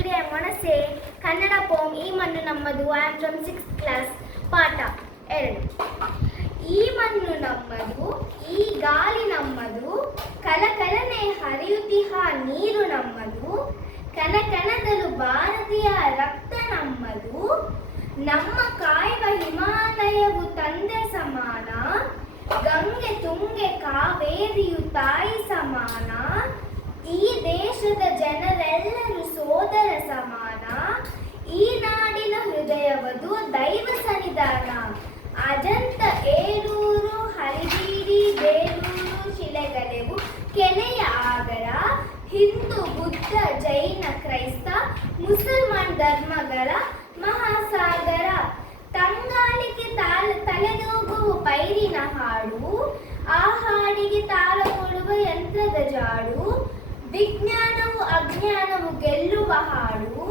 Today I want to say Kannada poem ಈ ಮಣ್ಣು ನಮ್ಮದು. I am from 6th class. ಪಾಠ 2. ಈ ಮಣ್ಣು ನಮ್ಮದು, ಈ ಗಾಳಿ ನಮ್ಮದು, ಕಲಕಲನೆ ಹರಿಯುತ್ತಿಹ ನೀರು ನಮ್ಮದು, ಕಣಕಣದಲು ಭಾರತೀಯ ರಕ್ತ ನಮ್ಮದು, ನಮ್ಮ ಕಾಯುವ ಹಿಮಾಲಯವು ತಂದೆ ಸಮಾನ, ಗಂಗೆ ತುಂಗೆ ಕಾವೇರಿಯು ತಾಯಿ ಸಮಾನ, ಈ ದೇಶದ ಜನರೆಲ್ಲರೂ ಸೋದರ ಸಮಾನ, ಈ ನಾಡಿನ ಹೃದಯವದು ದೈವ ಸನ್ನಿಧಾನ. ಅಜಂತ ಏರೂರು ಹರಿಬೀಡಿ ಬೇರೂರು ಶಿಲೆಗಳೆವು ಕೆನೆಯ ಆಗರ, ಹಿಂದೂ ಬುದ್ಧ ಜೈನ ಕ್ರೈಸ್ತ ಮುಸಲ್ಮಾನ್ ಧರ್ಮಗಳ ಮಹಾಸಾಗರ. ತಂಗಾಳಿಗೆ ತಲೆದೂಗುವ ಪೈರಿನ ಹಾಡು, ಆ ಹಾಡಿಗೆ ತಾಳ ಕೊಡುವ ಯಂತ್ರದ ಜಾಡು, ವಿಜ್ಞಾನವು ಅಜ್ಞಾನವು ಗೆಲ್ಲುವ ಹಾಡು,